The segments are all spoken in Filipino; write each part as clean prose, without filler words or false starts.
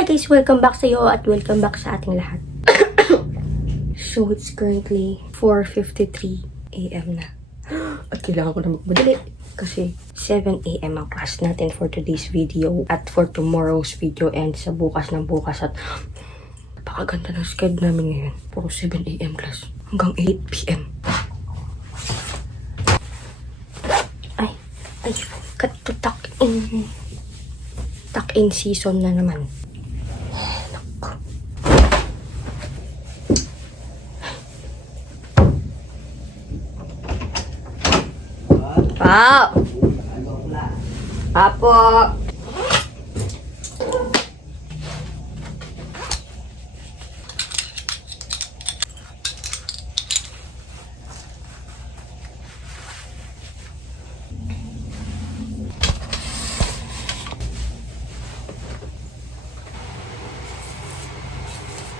Hi guys! Welcome back sa iyo at welcome back sa ating lahat. So, it's currently 4:53 AM na. At kailangan ko na magmadali kasi 7 AM ang class natin for today's video at for tomorrow's video and sa bukas ng bukas at napakaganda ng schedule namin ngayon. Puro 7 AM class hanggang 8 PM. Ay, cut to tuck-in season na naman. Pao! Apo!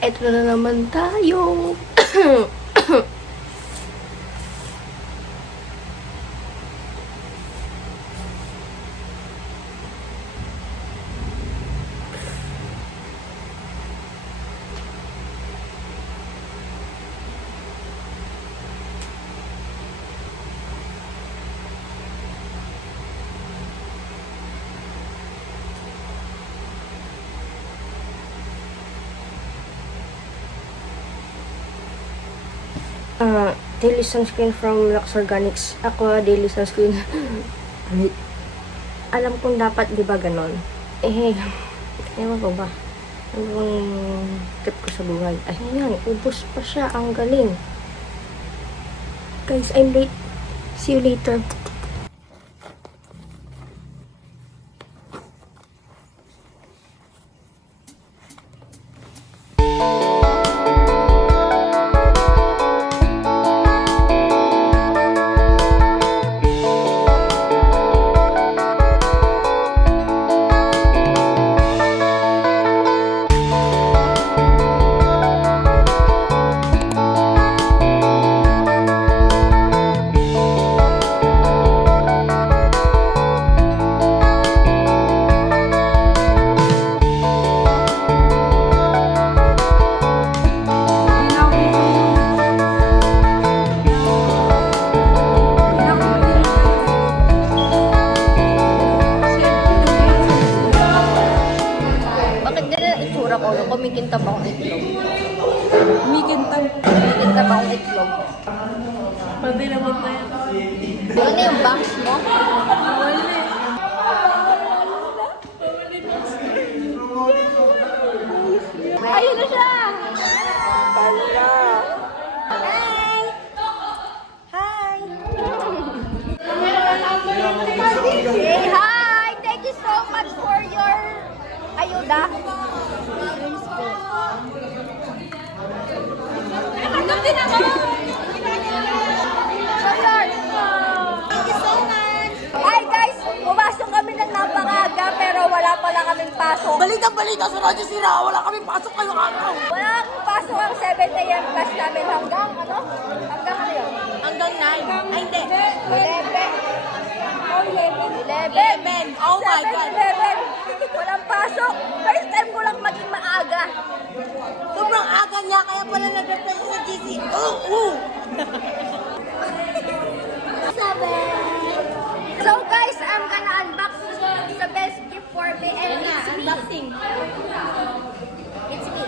Ito na naman tayo! Daily sunscreen from Lux Organics. Aqua daily sunscreen. Alam kong dapat, di ba, ganon? Ewan ko ba? Ano bang tip ko sa buhay? Ayan, ubos pa siya. Ang galing. Guys, I'm late. See you later. Kumikinta ba akong itlog? Kumikinta ba akong itlog? Pwede naman na yan. Ano yung box mo? Ayun na siya! Pala! Hi! Hi! Say hi! Thank you so much for your ayuda. Din ako! Thank you so much! Hi guys! Pumasok kami ng napakaga pero wala pala kaming pasok. Balita sa Radyo Sira! Wala kami pasok ngayong araw! Wala kaming pasok ang 7 AM class namin hanggang ano? Hanggang ano yun? Hanggang 9. Ay, hindi. 11. Oh my God! 11. Walang pasok. First time ko lang maging maaga. Sobrang aga niya, kaya pala nag-reply sa GC. So guys, I'm gonna unbox the best gift for me and it's me. Unboxing. It's me.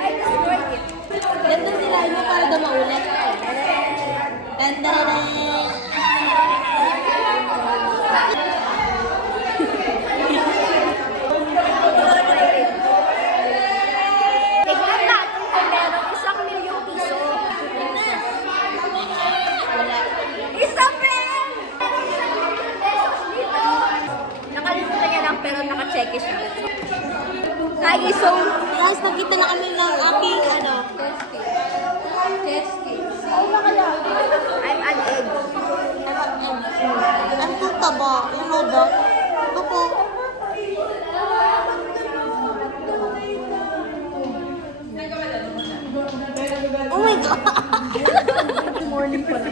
I destroyed it. Ganda sila mo para daw maulit. Ganda na. Tignan natin kung meron 1,000,000 piso. Isang pen! Meron 1,000,000 pesos dito. Nakalimutan niya lang pero naka-check siya. Hi, so Guys, nakita na kami ng aking chest case. I'm an egg. Ang tuta ba? Ano ba? Ako. Oh my God! Morning pala.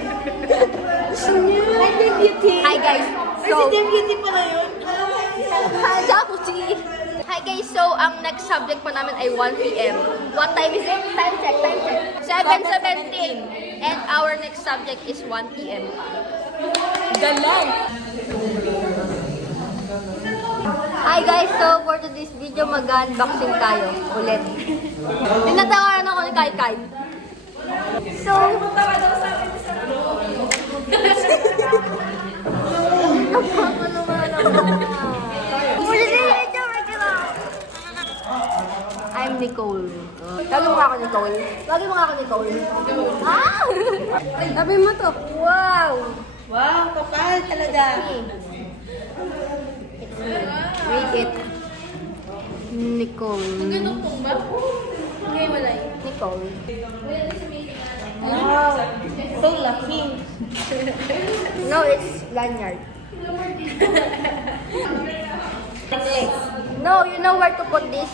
Gusto niya. Deputy. Hi guys. Ay, si Deputy pala yun. Hi guys, so ang next subject po namin ay 1 p.m. What time is it? Time check. 7:17. And our next subject is 1 p.m. Galang. Hi guys, so for today's video mag-unboxing tayo ulit. Tinatawaran ako ni Kai. So, I'm Nicole. Lagi mo nga ako Nicole. Ah! Sabi mo to. Wow! Wow, kapal talaga. Read it. Nicole. ba? Ngayon wala Nicole. Wow. So lucky. No, it's lanyard. Necklace. No, you know where to put this?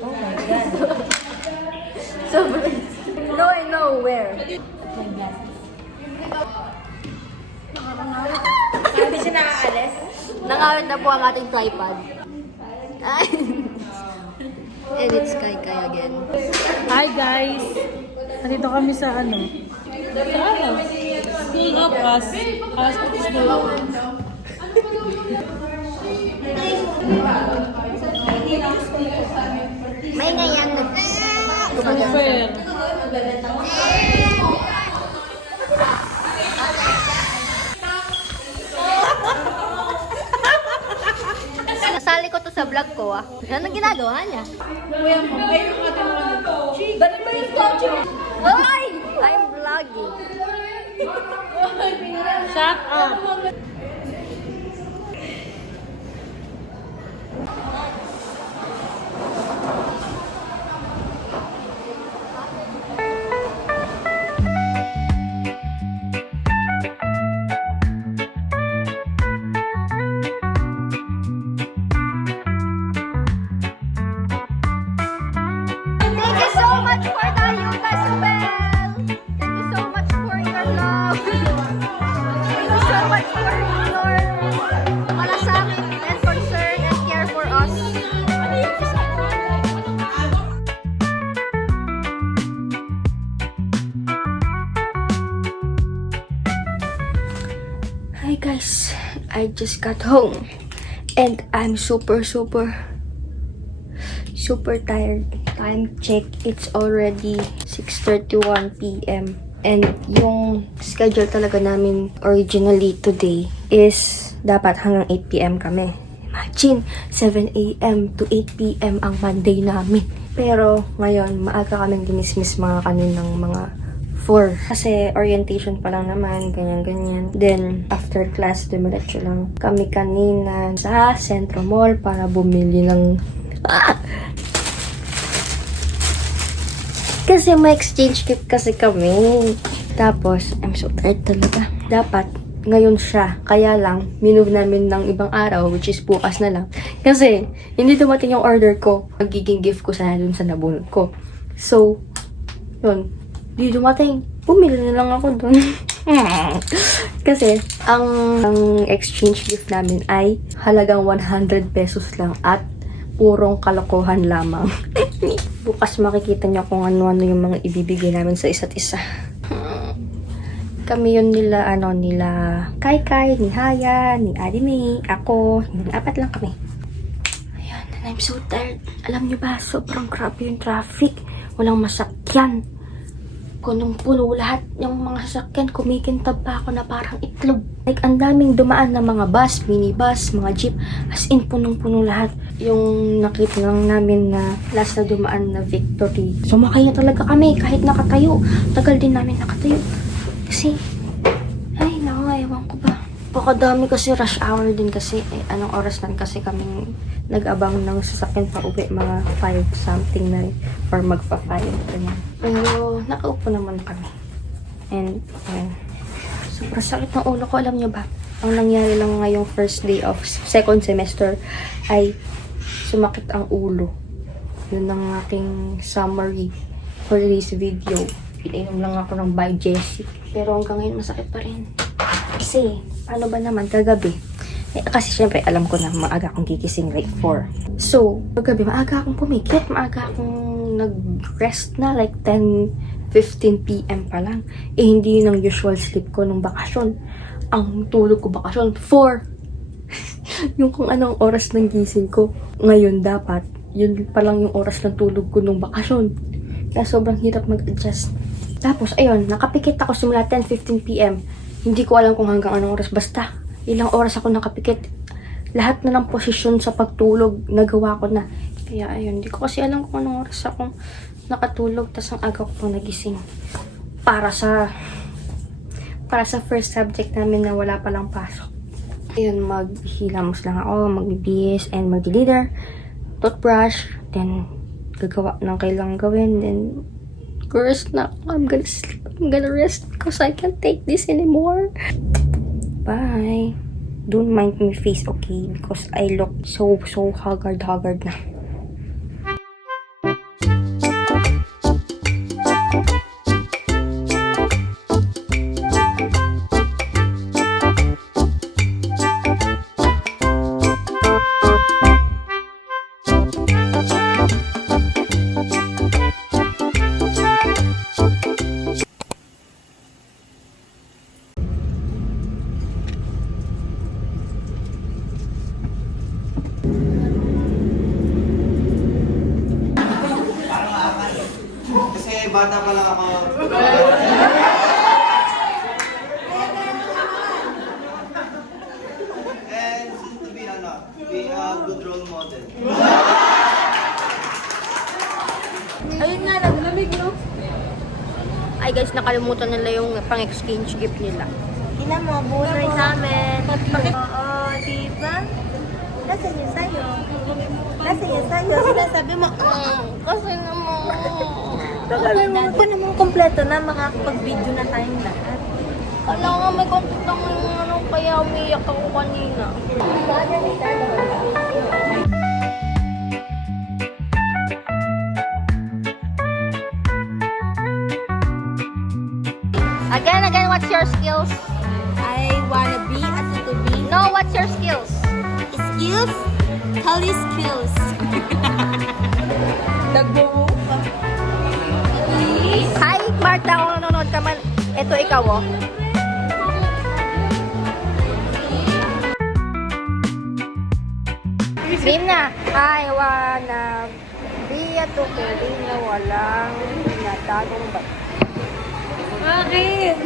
Oh my God. So, no, I know where. Hindi siya nakaalis. Nangawit na po ang ating tripod. Ay. And it's Kai again. Hi guys! Nandito kami sa ano? School of us. School of us. May ngayon na. Super. Nasali ko to sa vlog ko ah. Ano ang ginagawa niya? Kuya mo. Ay, yung ate mo. Ba't ba yung statue? Ay! I'm vlogging. Shut up! Thank you so much for the Yuka Subel! Thank you so much for your love! Thank you so much for your malasakit and concern and care for us. Hi guys, I just got home and I'm super tired. Time check, it's already 6:31 p.m. And yung schedule talaga namin originally today is dapat hanggang 8 p.m. kami. Imagine, 7 a.m. to 8 p.m. ang Monday namin. Pero ngayon, maaga kaming dinismiss mga kaninang mga 4. Kasi orientation pa lang naman, ganyan-ganyan. Then, after class, dumiretso lang kami kanina sa Centro Mall para bumili ng... Kasi may exchange gift kasi kami. Tapos, I'm so tired talaga. Dapat, ngayon siya. Kaya lang, minove namin ng ibang araw, which is bukas na lang. Kasi, hindi dumating yung order ko. Magiging gift ko sana dun sa nabunod ko. So, yun. Hindi dumating. Bumili na lang ako dun. Kasi, ang exchange gift namin ay halagang 100 pesos lang at purong kalokohan lamang. Bukas makikita niyo kung ano-ano yung mga ibibigay namin sa isa't isa. Kami yun nila Kai, ni Haya, ni Adime, ako, apat lang kami. Ayan, and I'm so tired. Alam niyo ba, sobrang grabe yung traffic. Walang masakyan. Punong-puno lahat yung mga sasakyan. Kumikintab pa ako na parang itlog. Like, ang daming dumaan na mga bus, minibus, mga jeep. As in, punong-puno lahat. Yung nakita lang namin na last na dumaan na Victory. Sumakay na talaga kami kahit nakatayo. Tagal din namin nakatayo. Kasi, ay, naku, ewan ko ba. Pakadami kasi rush hour din kasi. Anong oras lang kasi kaming nag-abang ng sasakyan pa uwi, mga 5 something na rin. Or magpa-5. Ganyan. Pero, nakaupo naman kami. And, ayan. Sobrang sakit ng ulo ko. Alam niyo ba? Ang nangyari lang ngayong first day of second semester ay sumakit ang ulo. Yun ang aking summary for this video. Pinainom lang ako ng By Jessie. Pero hanggang ngayon masakit pa rin. Kasi, paano ba naman kagabi? Kasi syempre, alam ko na maaga akong gigising like 4. So, kagabi, maaga akong pumikit. Maaga akong nag-rest na like 10:15 p.m. pa lang. Hindi yun ang usual sleep ko nung bakasyon. Ang tulog ko bakasyon, 4. Yung kung anong oras ng gising ko. Ngayon dapat, yun pa lang yung oras ng tulog ko nung bakasyon. Kaya sobrang hirap mag-adjust. Tapos, ayun, nakapikit ako simula 10:15 p.m. Hindi ko alam kung hanggang anong oras. Basta, ilang oras ako nakapikit. Lahat na ng posisyon sa pagtulog, nagawa ko na. Kaya, ayun, hindi ko kasi alam kung anong oras ako nakatulog. Tas ang aga ko pang nagising. Para sa first subject namin na wala palang pasok. Ayun, maghilamos lang ako, magbibihis, and mag-leader, toothbrush, then gagawa ng kailangang gawin, then rest na ako. I'm gonna sleep. I'm gonna rest because I can't take this anymore. Bye. Don't mind my face, okay? Because I look so haggard na. Kasi bata pa lang ako. And soon to be a good role model. Ayun nga, naglamig, no? Ay guys, nakalimutan nila yung pang-exchange gift nila. Tingnan mo, bunay sa amin. Oo, diba? Nasaan yun sa'yo? Nasaan yun sa'yo? Sinasabi mo, Kasi naman. Kung naman kompleto na, makakapag-video na tayong lahat. Kala nga may content ako yung ano, kaya umiyak ako kanina. Again, what's your skills? I wanna be a tutubi. No, what's your skills? Skills? Tally skills. Nagbumo pa. Hi, Marta, kung nanonood ka man. Ito ikaw, oh. Game na. I wanna be a tutubi na walang tinatagong ba? Bakit?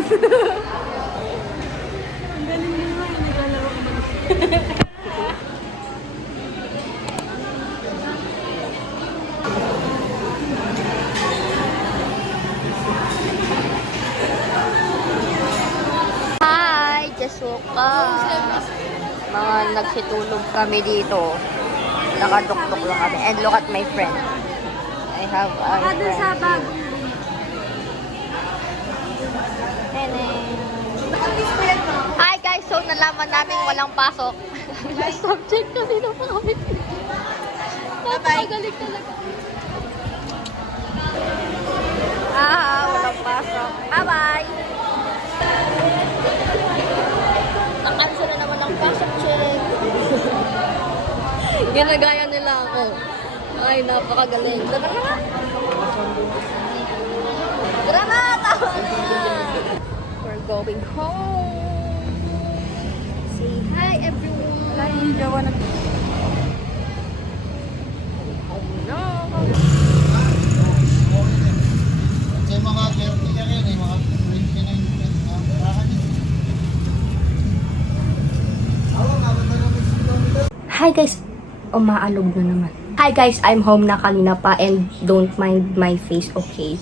Ang galing naman. Naglalaro ka man. Hi, Jasuka. Mga nagsitulog kami dito. Nakadukdok lang kami. And look at my friend. I have a friend. Hi guys, so nalaman namin walang pasok. Subject kasi na pa kami. Napakagaling talaga. Walang pasok. Bye-bye! Nakansel na naman ang pasok check. Ginagaya nila ako. Ay, napakagaling. Tara na! Tara na! Tama na! We're going home. Say hi, everyone. Wala yung jawa na. Oh no. Sa mga caretaker yan, mga friend ka na yung friend. Hi guys. Umaalog na naman. Hi guys, I'm home na kanina pa and don't mind my face, okay?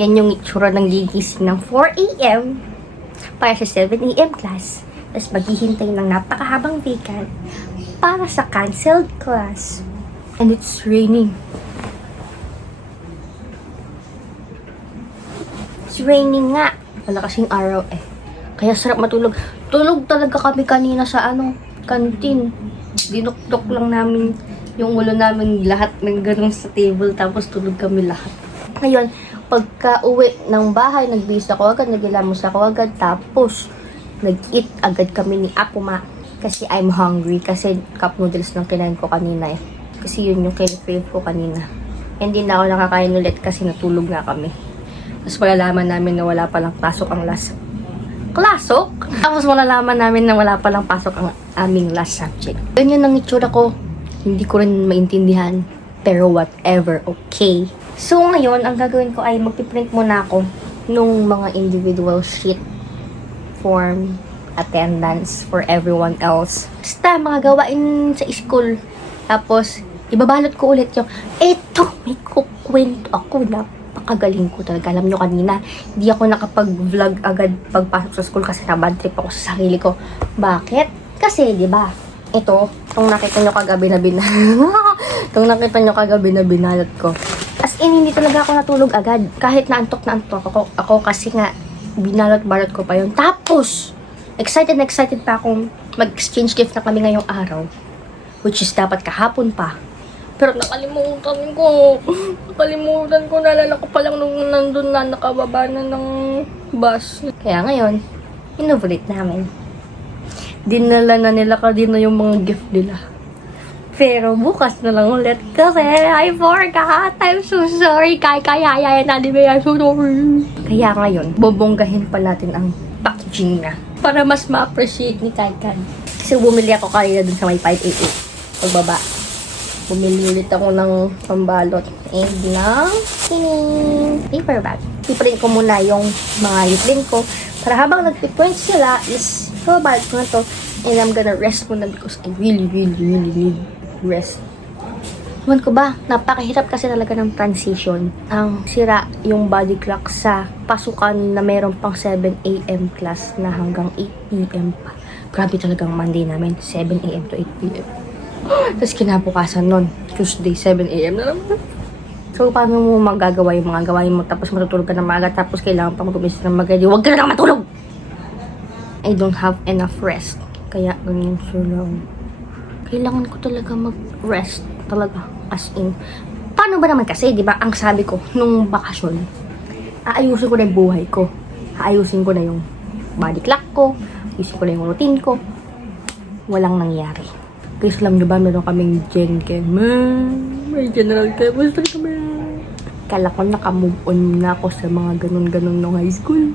Yan yung itsura ng gigising ng 4 a.m. para sa 7 a.m. class. Tapos maghihintay ng napakahabang vacant para sa canceled class. And it's raining. It's raining nga. Wala kasing araw eh. Kaya sarap matulog. Tulog talaga kami kanina sa kantin. Dinukdok lang namin yung ulo namin lahat ng ganun sa table. Tapos tulog kami lahat. Ngayon, pagka uwi ng bahay, nagbihis ako agad, nagilamos ako agad. Tapos, nag-eat agad kami ni Apuma kasi I'm hungry kasi cup noodles lang kinain ko kanina eh. Kasi yun yung kine-crave ko kanina. Hindi na ako nakakain ulit kasi natulog na kami. Tapos malalaman namin na wala palang pasok ang last. Klasok? Tapos malalaman namin na wala palang pasok ang aming last subject. Ganyan ang itsura ko. Hindi ko rin maintindihan. Pero whatever, okay. So ngayon, ang gagawin ko ay magpiprint muna ako nung mga individual sheet form attendance for everyone else. Basta mga gawain sa school. Tapos, ibabalot ko ulit yung, eto, may kukwento ako na napakagaling ko talaga. Alam nyo kanina, hindi ako nakapag-vlog agad pagpasok sa school kasi na-bad trip ako sa sarili ko. Bakit? Kasi, di ba, itong nakita nyo kagabi na binalot ko. As in, hindi talaga ako natulog agad. Kahit naantok ako kasi nga, binalot-balot ko pa yun. Tapos, excited pa akong mag-exchange gift na kami ngayong araw. Which is dapat kahapon pa. Pero nakalimutan ko. Naalala ko pa lang nung nandun na nakababa na ng bus. Kaya ngayon, inovolate namin. Dinala na nila kanina yung mga gift nila. Pero bukas na lang ulit kasi I forgot. I'm so sorry. Kaya na di ba? I'm so sorry. Kaya ngayon, bobonggahin pa natin ang packaging na. Para mas ma-appreciate ni Kaikan. Kasi bumili ako kanina dun sa may 588. Pagbaba. Bumili ulit ako ng pambalot and ng paper bag. Iprint ko muna yung mga iprint ko. Para habang nagpiprint sila is pabalot ko na to. And I'm gonna rest muna because I really need rest. Ewan ko ba, napakahirap kasi talaga ng transition. Ang sira yung body clock sa pasukan na meron pang 7 a.m. class na hanggang 8 p.m. pa. Grabe talagang Monday namin, 7 a.m. to 8 p.m. Tapos kinabukasan nun, Tuesday, 7 a.m. na naman. So, paano mo magagawa yung mga gawain mo tapos matutulog ka na maaga tapos kailangan pang gumising ng magaling. Huwag ka na lang matulog! I don't have enough rest. Kaya ganyan sila. Kailangan ko talaga mag-rest talaga. As in, paano ba naman kasi, di ba, ang sabi ko, nung bakasyon, aayusin ko na yung buhay ko. Aayusin ko na yung body clock ko. Aayusin ko na yung routine ko. Walang nangyari. Guys, alam nyo ba, meron kaming Gen Chem. May general chemistry kami. Kala ko nakamove on na ako sa mga ganun-ganun nung high school.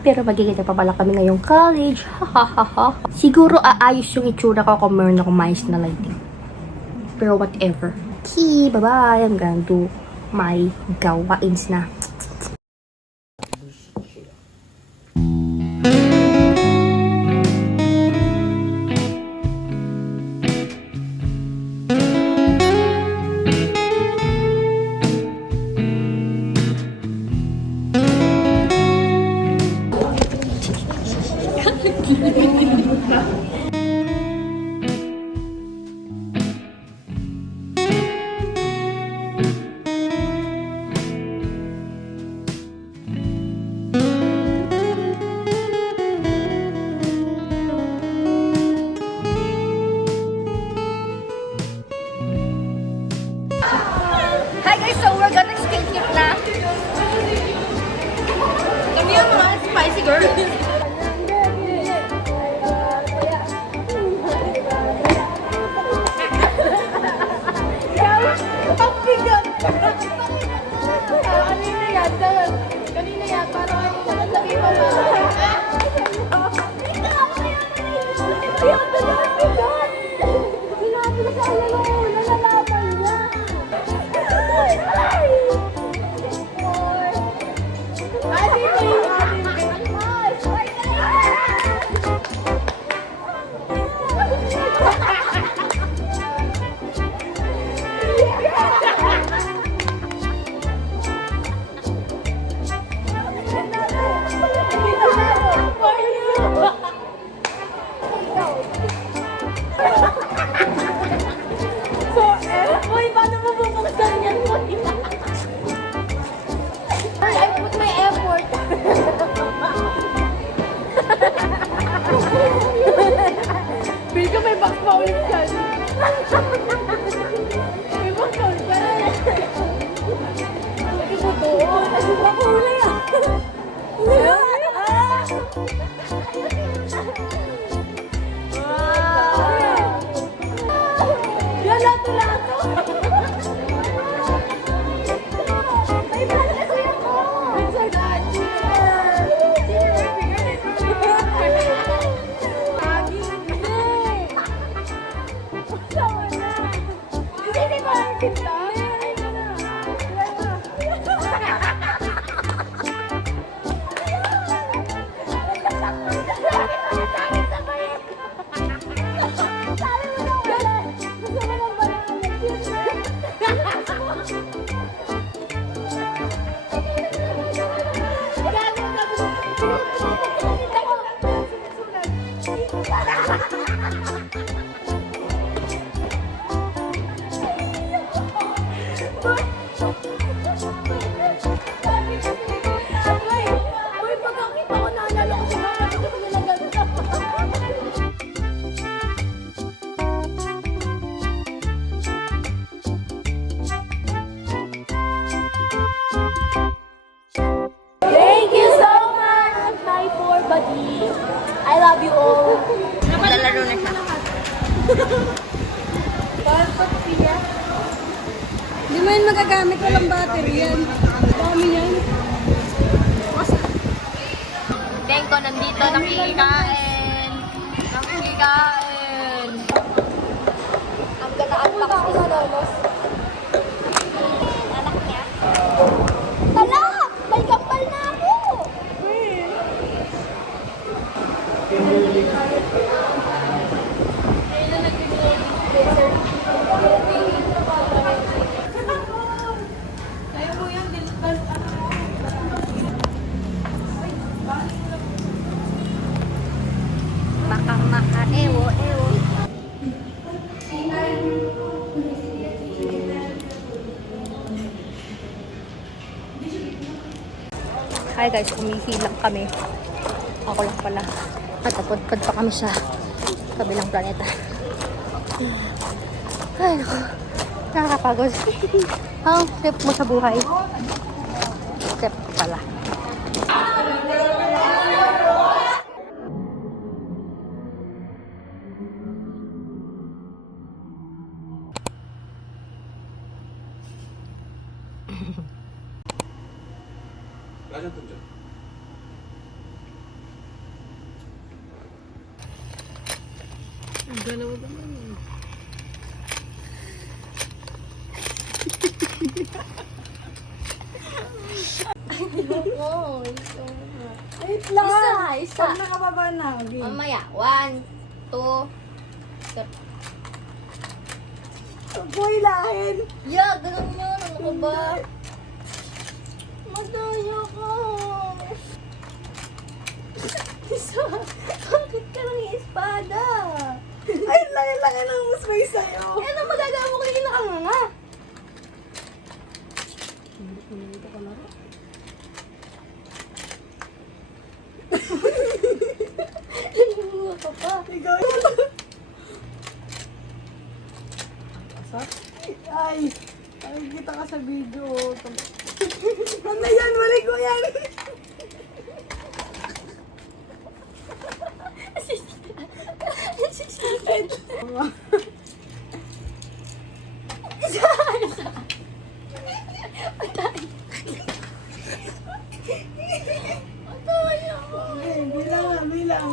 Pero magkikita pa pala kami ngayong college. Siguro aayos yung itsura ko kung meron akong maayos na lighting. Pero whatever. Okay, bye-bye. I'm gonna do my gawains na. Hi guys, so we're gonna exchange gift na. Kami yung mga spicy girl. Ang bigat! Kanina yan, parang ay nalasabi mo ba? Thank you so much, my poor buddy. I love you all. Lalaro na siya. Hindi mo yun magagamit, walang battery yan. Dami yan. Thank ko nandito nakikikain. Nakikikain. Ang gana-unbox ko sa lolos. Anak niya. Tala! May kampal na ako! Baka maka-ewo-ewo. Hi guys, umihi lang kami. Ako lang pala. At napunpad pa kami sa kabilang planeta. Ay, naku. Nakakapagod. Ang trip mo sa buhay. Trip pala. Wait lang. Isa. Pag nakababa na, okay. Mamaya. 1, 2, 3. Boy, lahin. Yeah, ganun yun. Ano ka ba? Madaya ka. Isa. Bakit ka nang espada? Ay, laki-laki ng muskoy sa'yo. Eh, ano magagawa mo kanina ka nga? Nalimuha ka pa. Ikaw Ay, nakikita ka sa video. Ano yan? Mali ko yan. Ay, bilang, bilang.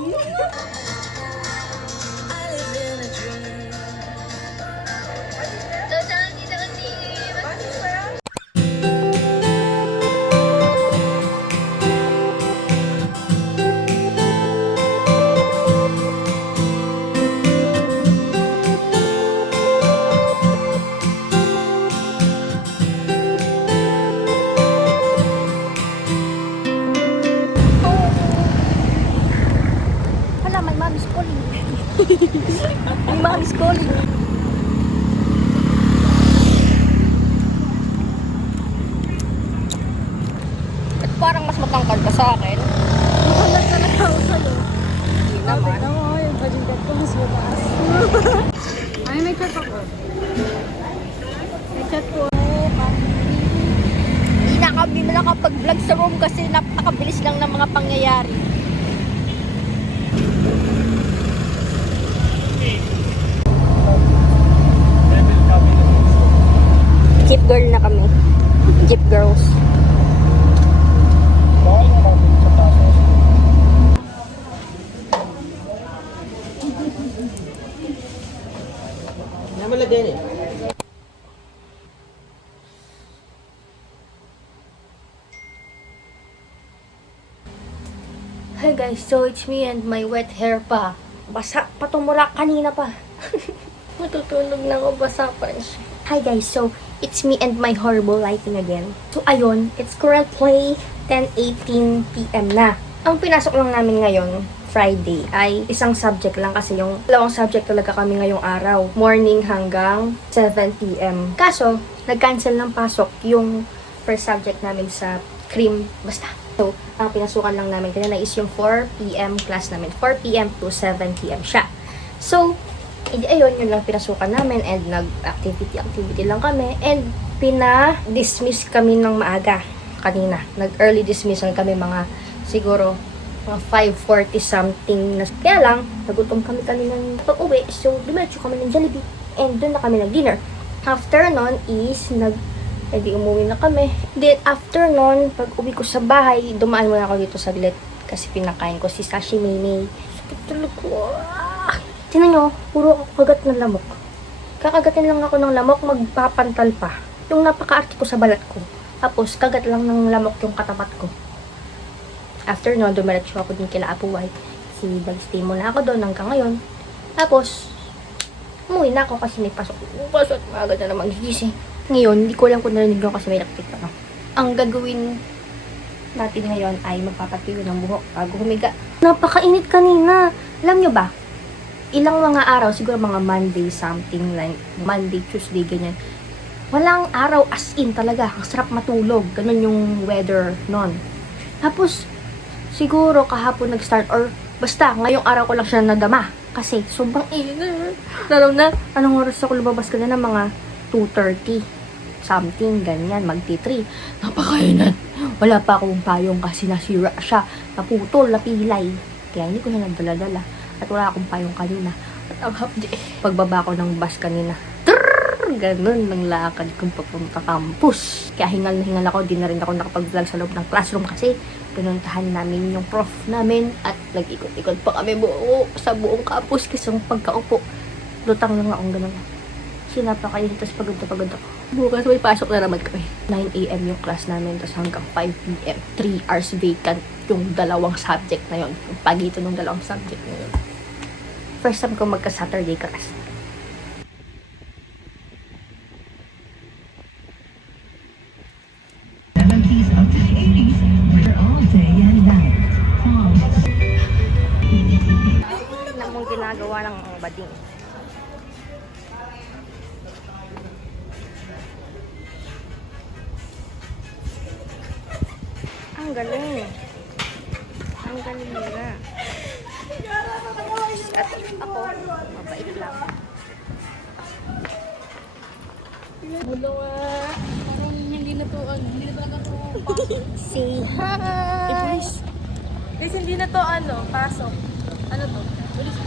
Hala, my mom is calling. My mom is calling. At parang mas matangkad ka sa akin. Mahalat na lang ako sa'yo. Hindi naman. Tignan mo, yung balikat ko mas mataas. Ay, may chat ako. May chat ko. Hindi na kami nakapag-vlog sa room kasi napakabilis lang ng mga pangyayari. Jeep girl na kami. Jeep girls. Hi guys, so it's me and my wet hair pa. Basa pa tumula kanina pa. Matutulog na ako, basa pa rin siya. Hi guys, so it's me and my horrible lighting again. So ayun, it's currently 10:18 PM na. Ang pinasok lang namin ngayon, Friday, ay isang subject lang kasi yung dalawang subject talaga kami ngayong araw. Morning hanggang 7 PM. Kaso, nag-cancel ng pasok yung first subject namin sa cream. Basta. So, ang pinasukan lang namin kanina is yung 4 PM class namin. 4 PM to 7 PM siya. So, hindi ayun, yun lang pinasukan namin and nag-activity lang kami and pina-dismiss kami ng maaga kanina. Nag-early dismissal kami mga siguro mga 5:40 something na. Kaya lang, nagutom kami kaninang pag-uwi so dumiretso kami ng Jollibee and doon na kami nag-dinner. After nun is hindi umuwi na kami. Then after nun, pag uwi ko sa bahay, dumaan muna ako dito saglit kasi pinakain ko si Sashi Maymay. Sakit tulog ko. Tingnan nyo, puro ako kagat ng lamok. Kakagatin lang ako ng lamok, magpapantal pa. Yung napaka-arte ko sa balat ko. Tapos, kagat lang ng lamok yung katapat ko. After no, dumiretso ako din kila Apo White. Nag-stay muna ako doon hanggang ngayon. Tapos, umuwi na ako kasi may pasok. Pasok, maaga na naman gigising. Ngayon, hindi ko lang kung narinig ko kasi may nakapit pa. No? Ang gagawin natin ngayon ay magpapatuyo ng buhok bago humiga. Napakainit kanina. Alam nyo ba? Ilang mga araw, siguro mga Monday something like Monday, Tuesday, ganyan. Walang araw as in talaga. Ang sarap matulog. Ganun yung weather nun. Tapos, siguro kahapon nag-start or basta, ngayong araw ko lang siya nadama. Kasi, sobrang init. Lalo na, anong oras ako lumabas ka na ng mga 2:30. Something, ganyan, magti-3. Napakainit. Wala pa akong payong kasi nasira siya. Naputol, napilay. Kaya hindi ko siya nagdala-dala. At wala akong payong kanina. At ang hapdi. Pagbaba ko ng bus kanina. Ganun ng lakad kong papunta campus. Kaya hingal na hingal ako. Di na rin ako nakapag-vlog sa loob ng classroom kasi pinuntahan namin yung prof namin at nag-ikot-ikot pa kami sa buong campus kasi yung pagkaupo. Lutang lang akong ganun. Sinapa kayo tapos pagod ako. Bukas may pasok na naman kami. 9 AM yung class namin tapos hanggang 5 PM. 3 hours vacant yung dalawang subject na yun. Yung pagitan ng dalawang subject na yun. First time ko magka-Saturday class. Tignan mong ginagawa ng bading. Ang galing. Ang galing nila. At ako, mabait lang. Parang hindi na to, Say hi! Guys, hindi na to pasok. Ano to?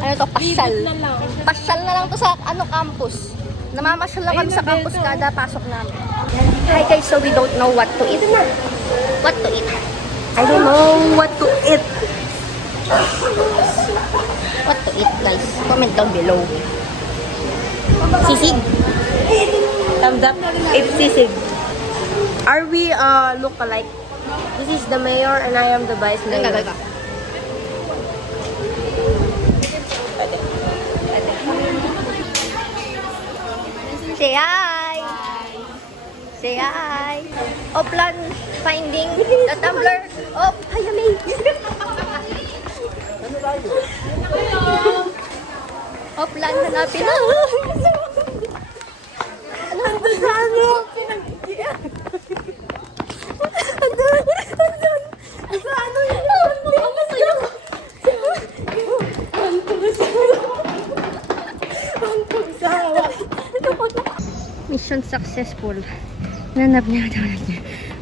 Ano to? Pasyal. Na lang. Pasyal na lang to sa campus. Namamasyal lang kami sa campus kada pasok namin. Hi guys, so we don't know what to eat. What to eat? I don't know what to eat. What to eat guys? Comment down below. Sisig. Thumbs up. It's sisig. Are we look-alike? This is the mayor and I am the vice mayor. Gaga. Say hi! Say hi! Oplan finding the tumbler of Hayame. Oplan hanapin na. Andun sa ano? Mission successful. Nanap niya.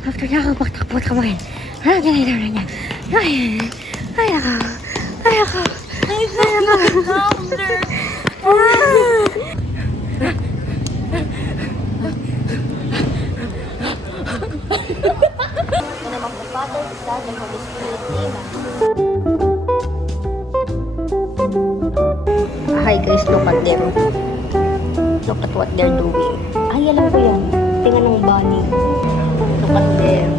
After niya ako takbo rin. Hanap niya. Ay ako. Tumbler. Hi guys, look at them. Look at what they're doing. Ay, alam ko yan. Tingnan ng bunny. Look at them.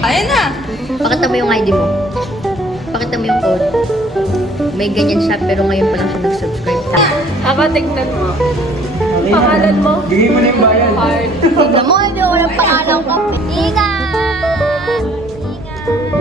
Ay, Pakita mo yung ID mo. Pakita mo yung code. May ganyan siya, pero ngayon pa lang siya nag-subscribe. Aba, tignan mo. Pangalan mo? Bigay mo na yung bayan. Heart. Tignan mo, hindi walang pangalan ko. Ingat! Ingat!